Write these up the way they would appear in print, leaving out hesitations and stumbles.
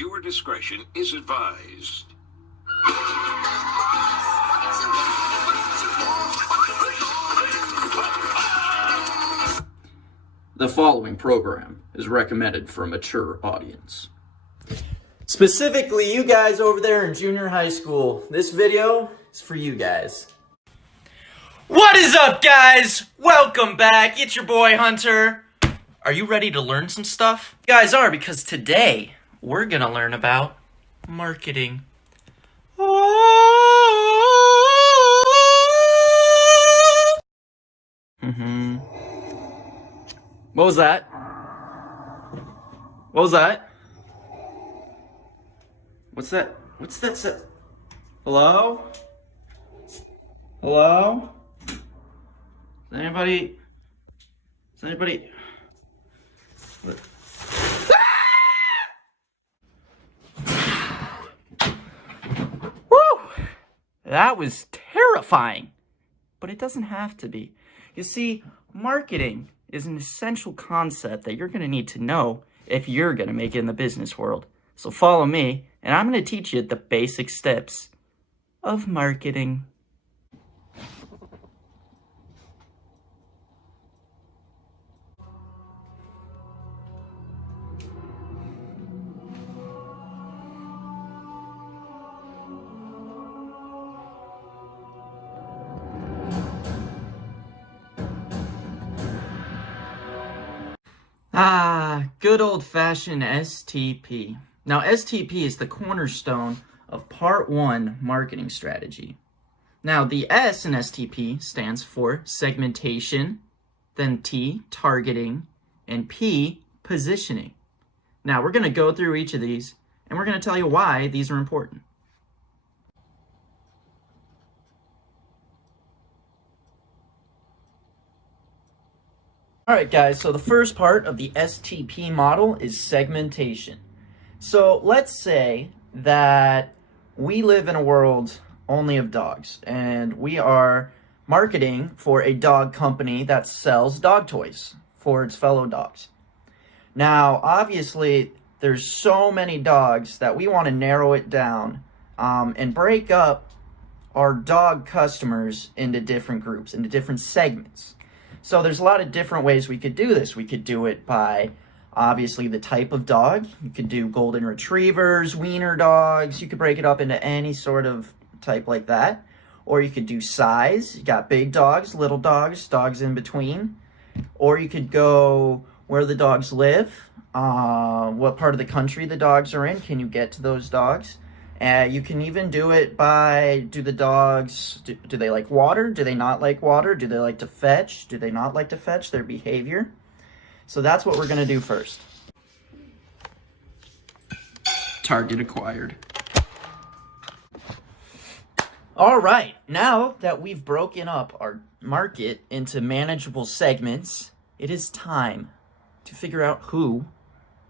Viewer discretion is advised. The following program is recommended for a mature audience. Specifically, you guys over there in junior high school, this video is for you guys. What is up, guys? Welcome back. It's your boy Hunter. Are you ready to learn some stuff? You guys are, because today we're gonna learn about marketing. What was that? What was that? What's that? What's that? Hello? Hello? Is anybody? Woo! That was terrifying. But it doesn't have to be. You see, marketing is an essential concept that you're going to need to know if you're going to make it in the business world. So follow me, and I'm going to teach you the basic steps of marketing. Good old-fashioned STP. Now, STP is the cornerstone of Part 1 marketing strategy. Now, the S in STP stands for segmentation, then T, targeting, and P, positioning. Now, we're going to go through each of these, and we're going to tell you why these are important. Alright guys, so the first part of the STP model is segmentation. So let's say that we live in a world only of dogs, and we are marketing for a dog company that sells dog toys for its fellow dogs. Now, obviously, there's so many dogs that we want to narrow it down and break up our dog customers into different groups, into different segments. So there's a lot of different ways we could do this. We could do it by, obviously, the type of dog. You could do golden retrievers, wiener dogs. You could break it up into any sort of type like that. Or you could do size. You got big dogs, little dogs, dogs in between. Or you could go where the dogs live, what part of the country the dogs are in. Can you get to those dogs? You can even do it by, do the dogs, do they like water? Do they not like water? Do they like to fetch? Do they not like to fetch? Their behavior. So that's what we're going to do first. Target acquired. All right, now that we've broken up our market into manageable segments, it is time to figure out who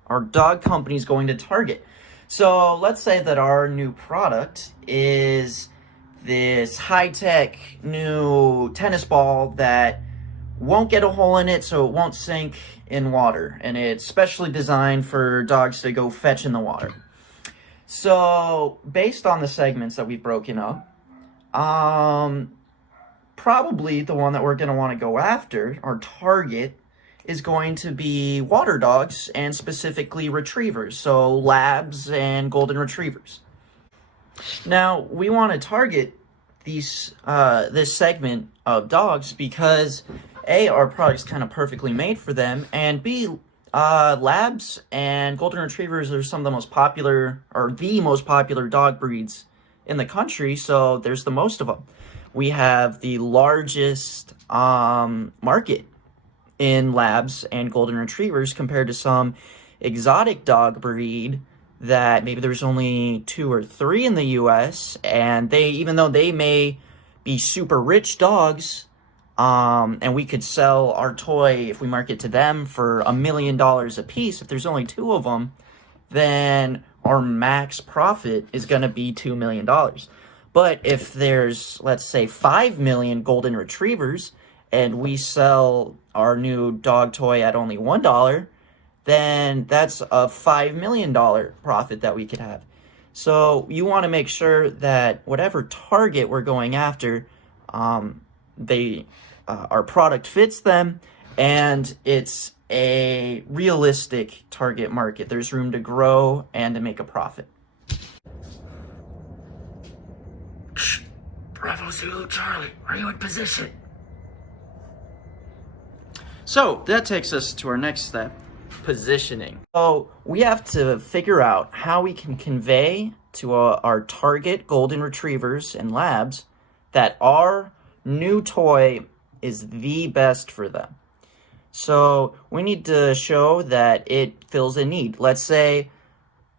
our dog company is going to target. So let's say that our new product is this high-tech new tennis ball that won't get a hole in it, so it won't sink in water. And it's specially designed for dogs to go fetch in the water. So based on the segments that we've broken up, probably the one that we're going to want to go after, our target, is going to be water dogs, and specifically retrievers, so labs and golden retrievers. Now, we want to target these this segment of dogs because A, our product's kind of perfectly made for them, and B, labs and golden retrievers are some of the most popular, or the most popular dog breeds in the country, so there's the most of them. We have the largest market in labs and golden retrievers compared to some exotic dog breed that maybe there's only 2 or 3 in the US, and they, even though they may be super rich dogs, and we could sell our toy if we market to them for $1 million a piece, if there's only 2 of them, then our max profit is going to be $2 million. But if there's, let's say, 5 million golden retrievers, and we sell our new dog toy at only $1, then that's a $5 million profit that we could have. So you want to make sure that whatever target we're going after, our product fits them, and it's a realistic target market. There's room to grow and to make a profit. Bravo Zulu Charlie, are you in position? So that takes us to our next step, positioning. So we have to figure out how we can convey to our target golden retrievers and labs that our new toy is the best for them. So we need to show that it fills a need. Let's say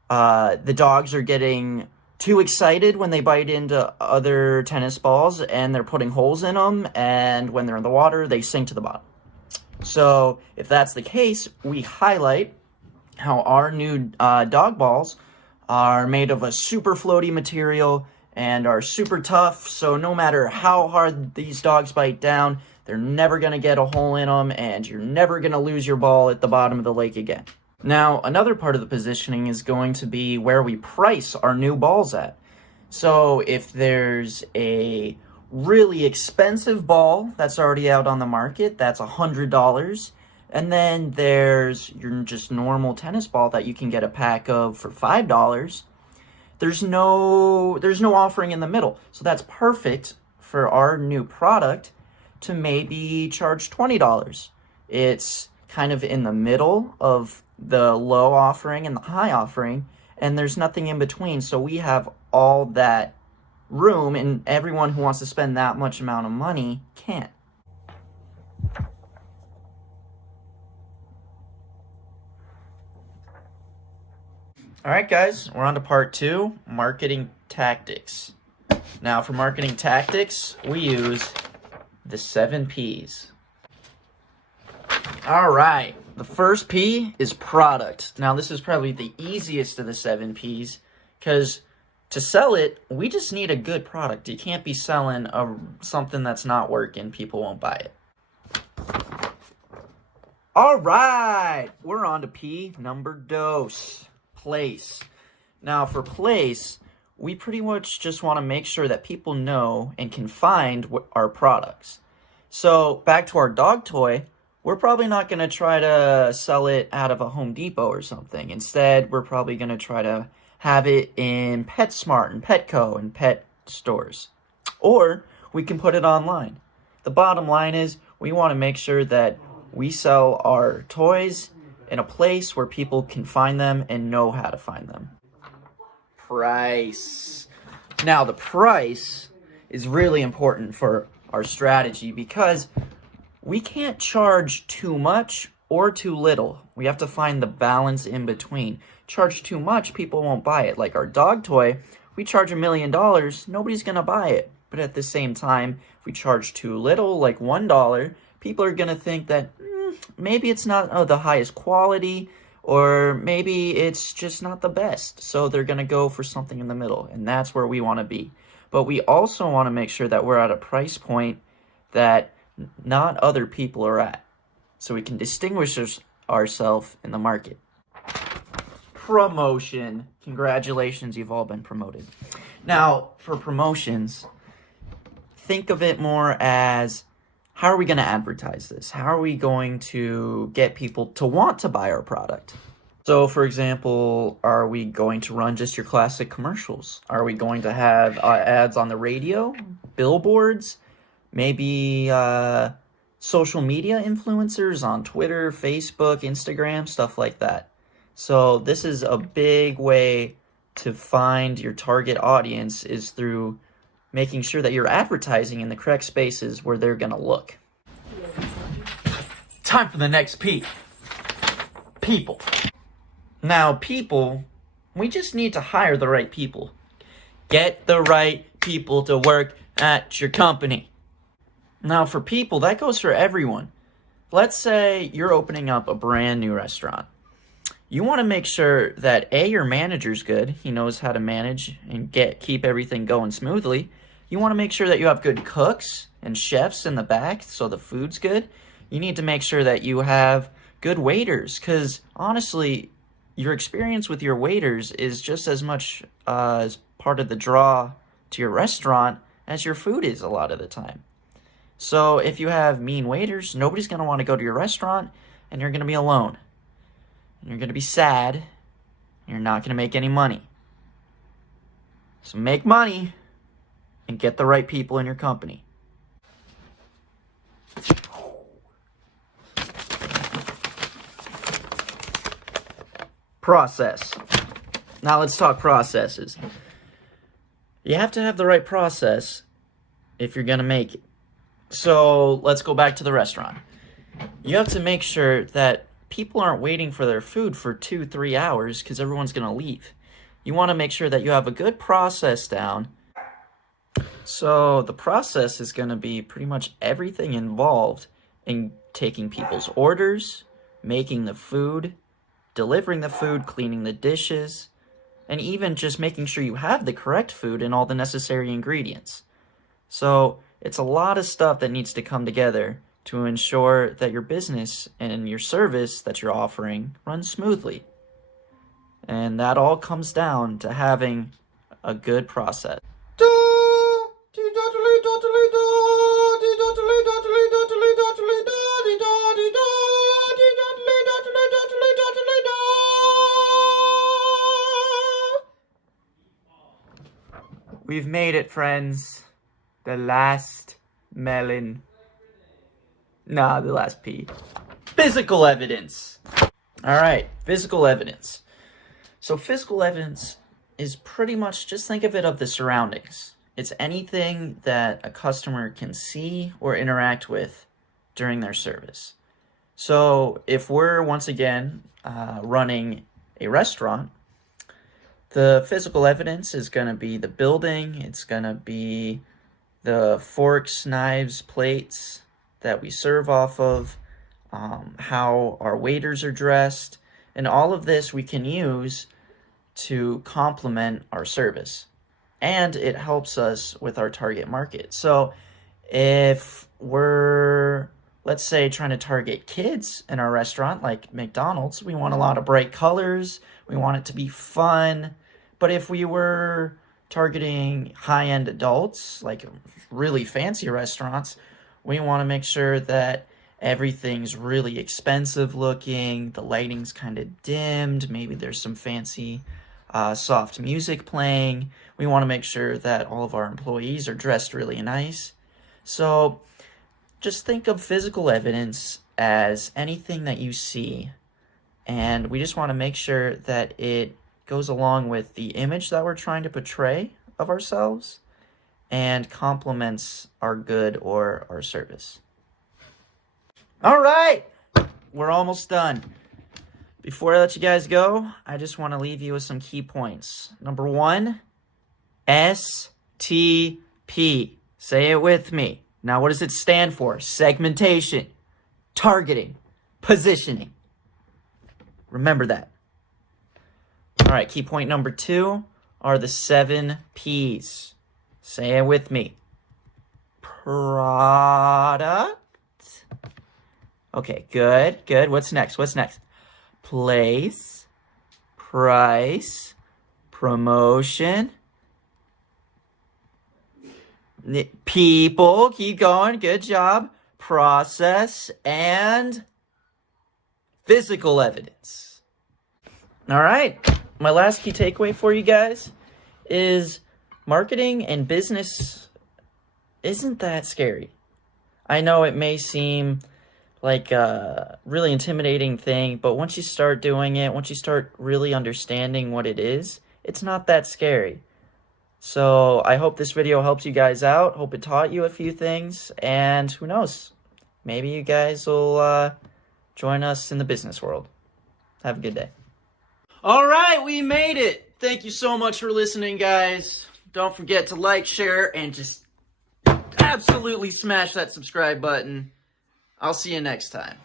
the dogs are getting too excited when they bite into other tennis balls and they're putting holes in them, and when they're in the water, they sink to the bottom. So if that's the case, we highlight how our new dog balls are made of a super floaty material and are super tough, so no matter how hard these dogs bite down, they're never going to get a hole in them, and you're never going to lose your ball at the bottom of the lake again. Now, another part of the positioning is going to be where we price our new balls at. So if there's a really expensive ball that's already out on the market, that's $100. And then there's your just normal tennis ball that you can get a pack of for $5. There's no offering in the middle. So that's perfect for our new product to maybe charge $20. It's kind of in the middle of the low offering and the high offering, and there's nothing in between. So we have all that room, and everyone who wants to spend that much amount of money can. All right, guys, we're on to part 2, marketing tactics. Now, for marketing tactics, we use the 7 Ps. All right, the first P is product. Now, this is probably the easiest of the 7 Ps, because to sell it, we just need a good product. You can't be selling something that's not working. People won't buy it. All right, we're on to P number dos, place. Now, for place, we pretty much just want to make sure that people know and can find our products. So, back to our dog toy, we're probably not going to try to sell it out of a Home Depot or something. Instead, we're probably going to try to have it in PetSmart and Petco and pet stores. Or we can put it online. The bottom line is we want to make sure that we sell our toys in a place where people can find them and know how to find them. Price. Now, the price is really important for our strategy because we can't charge too much or too little. We have to find the balance in between. Charge too much, people won't buy it. Like our dog toy, we charge $1 million, nobody's gonna buy it. But at the same time, if we charge too little, like $1, people are gonna think that maybe it's not the highest quality, or maybe it's just not the best. So they're gonna go for something in the middle, and that's where we wanna be. But we also wanna make sure that we're at a price point that not other people are at, so we can distinguish ourselves in the market. Promotion. Congratulations, you've all been promoted. Now, for promotions, think of it more as, how are we going to advertise this? How are we going to get people to want to buy our product? So, for example, are we going to run just your classic commercials? Are we going to have ads on the radio, billboards, maybe social media influencers on Twitter, Facebook, Instagram, stuff like that? So this is a big way to find your target audience, is through making sure that you're advertising in the correct spaces where they're going to look. Time for the next P. People. Now, people, we just need to hire the right people. Get the right people to work at your company. Now, for people, that goes for everyone. Let's say you're opening up a brand new restaurant. You want to make sure that A, your manager's good. He knows how to manage and keep everything going smoothly. You want to make sure that you have good cooks and chefs in the back so the food's good. You need to make sure that you have good waiters, because honestly, your experience with your waiters is just as much as part of the draw to your restaurant as your food is a lot of the time. So if you have mean waiters, nobody's going to want to go to your restaurant, and you're going to be alone. And you're going to be sad. And you're not going to make any money. So make money and get the right people in your company. Process. Now let's talk processes. You have to have the right process if you're going to make it. So let's go back to the restaurant. You have to make sure that people aren't waiting for their food for 2-3 hours because everyone's going to leave. You want to make sure that you have a good process down. So the process is going to be pretty much everything involved in taking people's orders, making the food, delivering the food, cleaning the dishes, and even just making sure you have the correct food and all the necessary ingredients. So it's a lot of stuff that needs to come together to ensure that your business and your service that you're offering runs smoothly. And that all comes down to having a good process. We've made it, friends. The last melon. Nah, the last pea. Physical evidence. Alright, physical evidence. So physical evidence is pretty much, just think of it of the surroundings. It's anything that a customer can see or interact with during their service. So if we're, once again, running a restaurant, the physical evidence is going to be the building, it's going to be the forks, knives, plates that we serve off of, how our waiters are dressed, and all of this we can use to complement our service. And it helps us with our target market. So if we're, let's say, trying to target kids in our restaurant, like McDonald's, we want a lot of bright colors, we want it to be fun. But if we were targeting high-end adults, like really fancy restaurants, we want to make sure that everything's really expensive looking, the lighting's kind of dimmed, maybe there's some fancy soft music playing. We want to make sure that all of our employees are dressed really nice. So just think of physical evidence as anything that you see, and we just want to make sure that it goes along with the image that we're trying to portray of ourselves and complements our good or our service. All right, we're almost done. Before I let you guys go, I just want to leave you with some key points. Number 1, STP. Say it with me. Now, what does it stand for? Segmentation, targeting, positioning. Remember that. All right, key point number 2 are the 7 Ps. Say it with me. Product. Okay, good, good. What's next? What's next? Place, price, promotion, people, keep going, good job, process, and physical evidence. All right, my last key takeaway for you guys is marketing and business isn't that scary. I know it may seem like a really intimidating thing, but once you start doing it, once you start really understanding what it is, it's not that scary. So I hope this video helps you guys out. Hope it taught you a few things, and who knows, maybe you guys will join us in the business world. Have a good day. All right, we made it. Thank you so much for listening, guys. Don't forget to like, share, and just absolutely smash that subscribe button. I'll see you next time.